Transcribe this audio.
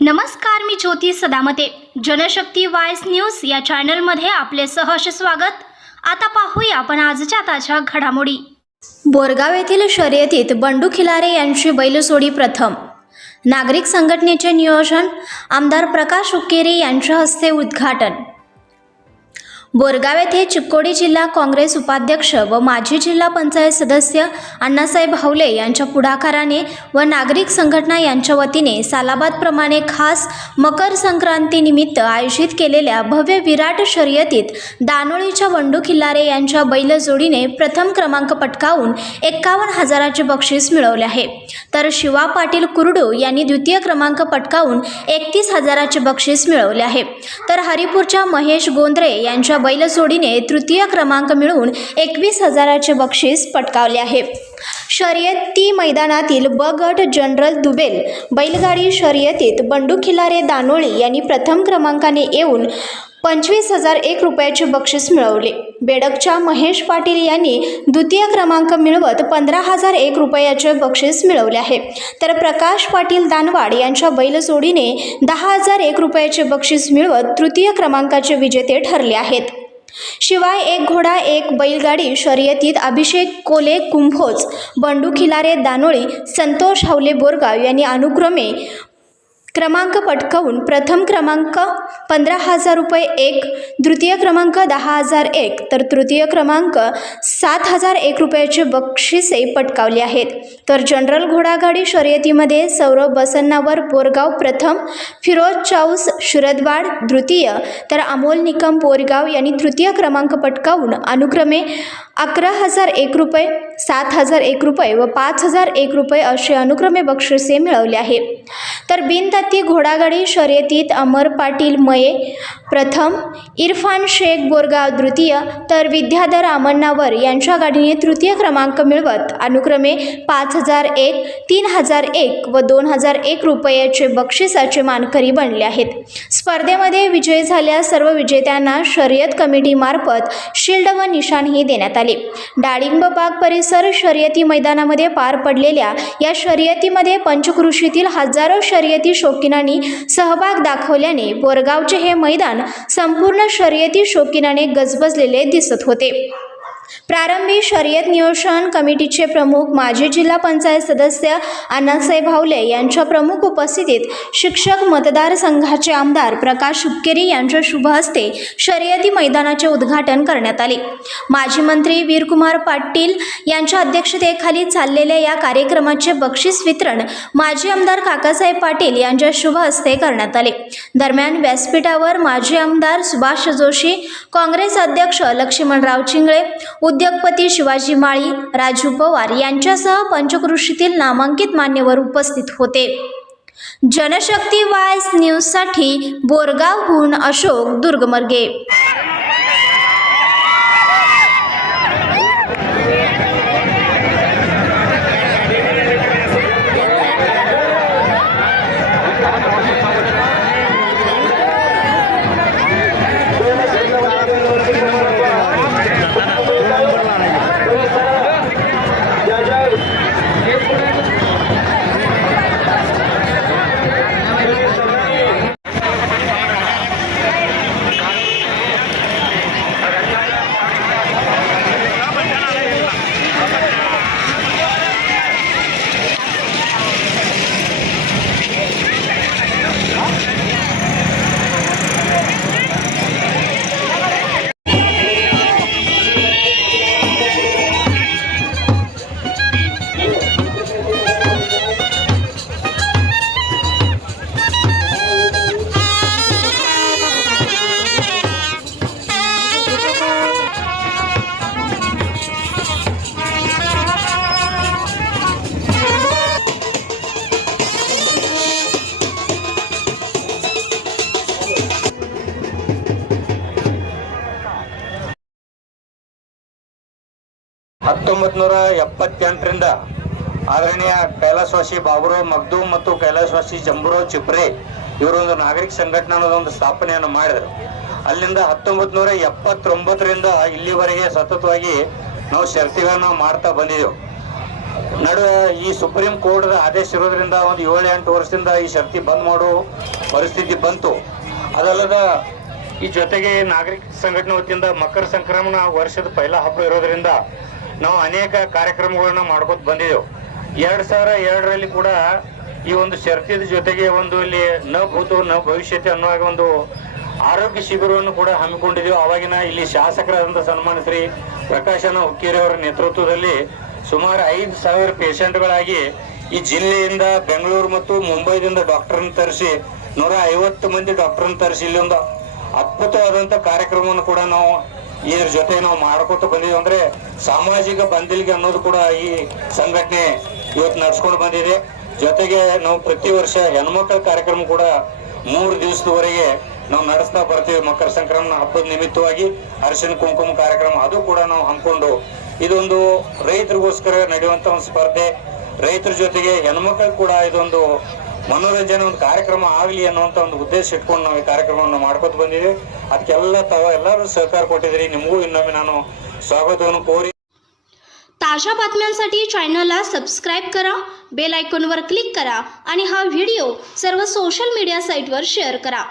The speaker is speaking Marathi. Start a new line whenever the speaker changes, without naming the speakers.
नमस्कार मी ज्योती सदामते. जनशक्ती वायस न्यूज या चॅनलमध्ये आपले सहर्ष स्वागत. आता पाहूया आपण आजच्या ताज्या घडामोडी. बोरगाव येथील शर्यतीत बंडू खिलारे यांची बैलसोडी प्रथम. नागरिक संघटनेचे नियोजन आमदार प्रकाश उक्केरे यांच्या हस्ते उद्घाटन. बोरगाव येथे चिक्कोडी जिल्हा काँग्रेस उपाध्यक्ष व माजी जिल्हा पंचायत सदस्य अण्णासाहेब हावले यांच्या पुढाकाराने व नागरिक संघटना यांच्या वतीने सालाबादप्रमाणे खास मकर संक्रांतीनिमित्त आयोजित केलेल्या भव्य विराट शर्यतीत दानोळीच्या वंडू खिल्लारे यांच्या बैलजोडीने प्रथम क्रमांक पटकावून एक्कावन्न हजाराचे बक्षीस मिळवले आहे. तर शिवा पाटील कुरडू यांनी द्वितीय क्रमांक पटकावून एकतीस हजाराचे बक्षीस मिळवले आहे. तर हरिपूरच्या महेश गोंद्रे यांच्या बैलजोडीने तृतीय क्रमांक मिळवून एकवीस हजाराचे बक्षीस पटकावले आहे. शर्यती मैदानातील ब गट जनरल दुबेल बैलगाडी शर्यतीत बंडू खिलारे दानोळी यांनी प्रथम क्रमांकाने येऊन पंचवीस हजार एक रुपयाचे बक्षीस मिळवले. बेडकच्या महेश पाटील यांनी द्वितीय क्रमांक मिळवत पंधरा हजार एक रुपयाचे बक्षीस मिळवले आहे. तर प्रकाश पाटील दानवाड यांच्या बैलजोडीने दहा हजार एक रुपयाचे बक्षीस मिळवत तृतीय क्रमांकाचे विजेते ठरले आहेत. शिवाय एक घोडा एक बैलगाडी शर्यतीत अभिषेक कोले कुंभोज बंडू खिलारे दानोळी संतोष हावले बोरगाव यांनी अनुक्रमे क्रमांक पटकावून प्रथम क्रमांक पंधरा हजार रुपये एक द्वितीय क्रमांक दहा हजार एक तर तृतीय क्रमांक सात हजार एक रुपयाचे बक्षिसे पटकावली आहेत. तर जनरल घोडागाडी शर्यतीमध्ये सौरभ बसन्नावर बोरगाव प्रथम फिरोज चाऊस शुरदवाड द्वितीय तर अमोल निकम बोरगाव यांनी तृतीय क्रमांक पटकावून अनुक्रमे अकरा हजार एक रुपये सात हजार एक रुपये व पाच हजार एक रुपये असे अनुक्रमे बक्षिसे मिळवले आहे. तर बिनताती घोडागाडी शर्यतीत अमर पाटील मये प्रथम इरफान शेख बोरगाव द्वितीय तर विद्याधर आमण्णावर यांच्या गाडीने तृतीय क्रमांक मिळवत अनुक्रमे पाच हजार एक तीन हजार एक व दोन हजार एक रुपयाचे बक्षिसाचे मानकरी बनले आहेत. स्पर्धेमध्ये विजय झाल्यास सर्व विजेत्यांना शर्यत कमिटीमार्फत शिल्ड व निशाणही देण्यात आले. डाळिंब बाग परिसर शर्यती मैदानामध्ये पार पडलेल्या या शर्यतीमध्ये पंचकृषीतील हजारो शर्यती शौकीनांनी सहभाग दाखवल्याने बोरगावचे हे मैदान संपूर्ण शर्यती शौकीनाने गजबजलेले दिसत होते. प्रारंभी शर्यत नियोजन कमिटीचे प्रमुख माजी जिल्हा पंचायत सदस्य अण्णासाहेब हावले यांच्या प्रमुख उपस्थितीत शिक्षक मतदारसंघाचे आमदार प्रकाश हुक्केरी यांच्या शुभ हस्ते शर्यती मैदानाचे उद्घाटन करण्यात आले. माजी मंत्री वीरकुमार पाटील यांच्या अध्यक्षतेखाली चाललेल्या या कार्यक्रमाचे बक्षीस वितरण माजी आमदार काकासाहेब पाटील यांच्या शुभ हस्ते करण्यात आले. दरम्यान व्यासपीठावर माजी आमदार सुभाष जोशी काँग्रेस अध्यक्ष लक्ष्मणराव चिंगळे उद्योगपती शिवाजी माळी राजू पवार यांच्यासह पंचकृषीतील नामांकित मान्यवर उपस्थित होते. जनशक्ती वायस न्यूजसाठी बोरगावहून अशोक दुर्गमर्गे.
ಹತ್ತೊಂಬತ್ ನೂರ ಎಪ್ಪತ್ತೆಂಟರಿಂದ ಆದರಣೀಯ ಕೈಲಾಸವಾಸಿ ಬಾಬುರಾವ್ ಮಗ್ದು ಮತ್ತು ಕೈಲಾಸವಾಸಿ ಜಂಬುರಾವ್ ಚಿಪ್ರೆ ಇವರೊಂದು ನಾಗರಿಕ ಸಂಘಟನೆ ಅನ್ನೋದೊಂದು ಸ್ಥಾಪನೆಯನ್ನು ಮಾಡಿದರು. ಅಲ್ಲಿಂದ ಹತ್ತೊಂಬತ್ ನೂರ ಎಪ್ಪತ್ತೊಂಬತ್ತರಿಂದ ಇಲ್ಲಿವರೆಗೆ ಸತತವಾಗಿ ನಾವು ಶರ್ತಿಗಳನ್ನು ಮಾಡ್ತಾ ಬಂದಿದ್ದೆವು ನಡುವೆ ಈ ಸುಪ್ರೀಂ ಕೋರ್ಟ್ ಆದೇಶ ಇರೋದ್ರಿಂದ ಒಂದು ಏಳು ಎಂಟು ವರ್ಷದಿಂದ ಈ ಶರ್ತಿ ಬಂದ್ ಮಾಡೋ ಪರಿಸ್ಥಿತಿ ಬಂತು. ಅದಲ್ಲದ ಈ ಜೊತೆಗೆ ನಾಗರಿಕ ಸಂಘಟನೆ ವತಿಯಿಂದ ಮಕರ ಸಂಕ್ರಮಣ ವರ್ಷದ ಪೈಲ ಹಬ್ಬ ಇರೋದ್ರಿಂದ ನಾವು ಅನೇಕ ಕಾರ್ಯಕ್ರಮಗಳನ್ನ ಮಾಡ್ಕೊತ ಬಂದಿದ್ದೆವು. ಎರಡ್ ಸಾವಿರ ಎರಡರಲ್ಲಿ ಕೂಡ ಈ ಒಂದು ಶರ್ತಿದ ಜೊತೆಗೆ ಒಂದು ಇಲ್ಲಿ ನ ಭೂತು, ನ ಭವಿಷ್ಯತೆ ಅನ್ನುವಾಗ ಒಂದು ಆರೋಗ್ಯ ಶಿಬಿರವನ್ನು ಕೂಡ ಹಮ್ಮಿಕೊಂಡಿದ್ದೆವು. ಅವಾಗಿನ ಇಲ್ಲಿ ಶಾಸಕರಾದಂಥ ಸನ್ಮಾನ ಶ್ರೀ ಪ್ರಕಾಶನ ಹುಕ್ಕೇರಿ ಅವರ ನೇತೃತ್ವದಲ್ಲಿ ಸುಮಾರು ಐದು ಸಾವಿರ ಪೇಷಂಟ್ಗಳಾಗಿ ಈ ಜಿಲ್ಲೆಯಿಂದ ಬೆಂಗಳೂರು ಮತ್ತು ಮುಂಬೈದಿಂದ ಡಾಕ್ಟರ್ನ ತರಿಸಿ ನೂರ ಐವತ್ತು ಮಂದಿ ಡಾಕ್ಟರ್ನ ತರಿಸಿ ಇಲ್ಲಿ ಒಂದು ಅದ್ಭುತವಾದಂತ ಕಾರ್ಯಕ್ರಮವನ್ನು ಕೂಡ ನಾವು ಇದ್ರ ಜೊತೆ ನಾವು ಮಾಡ್ಕೊತ ಬಂದಿದ್ದೀವಿ ಅಂದ್ರೆ ಸಾಮಾಜಿಕ ಬಂದಿಲ್ಗೆ ಅನ್ನೋದು ಕೂಡ ಈ ಸಂಘಟನೆ ಇವತ್ತು ನಡ್ಸ್ಕೊಂಡು ಬಂದಿದೆ. ಜೊತೆಗೆ ನಾವು ಪ್ರತಿ ವರ್ಷ ಹೆಣ್ಮಕ್ಳ ಕಾರ್ಯಕ್ರಮ ಕೂಡ ಮೂರು ದಿವಸದವರೆಗೆ ನಾವು ನಡೆಸ್ತಾ ಬರ್ತೀವಿ ಮಕರ ಸಂಕ್ರಮಣ ಹಬ್ಬದ ನಿಮಿತ್ತವಾಗಿ ಅರಿಶಿನ ಕುಂಕುಮ ಕಾರ್ಯಕ್ರಮ ಅದು ಕೂಡ ನಾವು ಹಮ್ಮಿಕೊಂಡು ಇದೊಂದು ರೈತರಿಗೋಸ್ಕರ ನಡೆಯುವಂತ ಒಂದು ಸ್ಪರ್ಧೆ. ರೈತರ ಜೊತೆಗೆ ಹೆಣ್ಮಕ್ಳು ಕೂಡ ಇದೊಂದು ಮನೋರಂಜನೆ ಒಂದು ಕಾರ್ಯಕ್ರಮ ಆಗಲಿ ಅನ್ನುವಂತ ಒಂದು ಉದ್ದೇಶ ಇಟ್ಕೊಂಡು ನಾವು ಈ ಕಾರ್ಯಕ್ರಮವನ್ನು ಮಾಡ್ಕೊತ ಬಂದಿದ್ದೀವಿ ಅದಕ್ಕೆಲ್ಲ ತಾವು ಎಲ್ಲರೂ ಸಹಕಾರ ಕೊಟ್ಟಿದ್ದೀರಿ ನಿಮಗೂ ಇನ್ನೊಮ್ಮೆ ನಾನು ಸ್ವಾಗತವನ್ನು ಕೋರಿ
ताज्या बातम्यांसाठी चॅनलला सबस्क्राईब करा बेल आयकॉनवर क्लिक करा आणि हा व्हिडिओ सर्व सोशल मीडिया साईटवर शेअर करा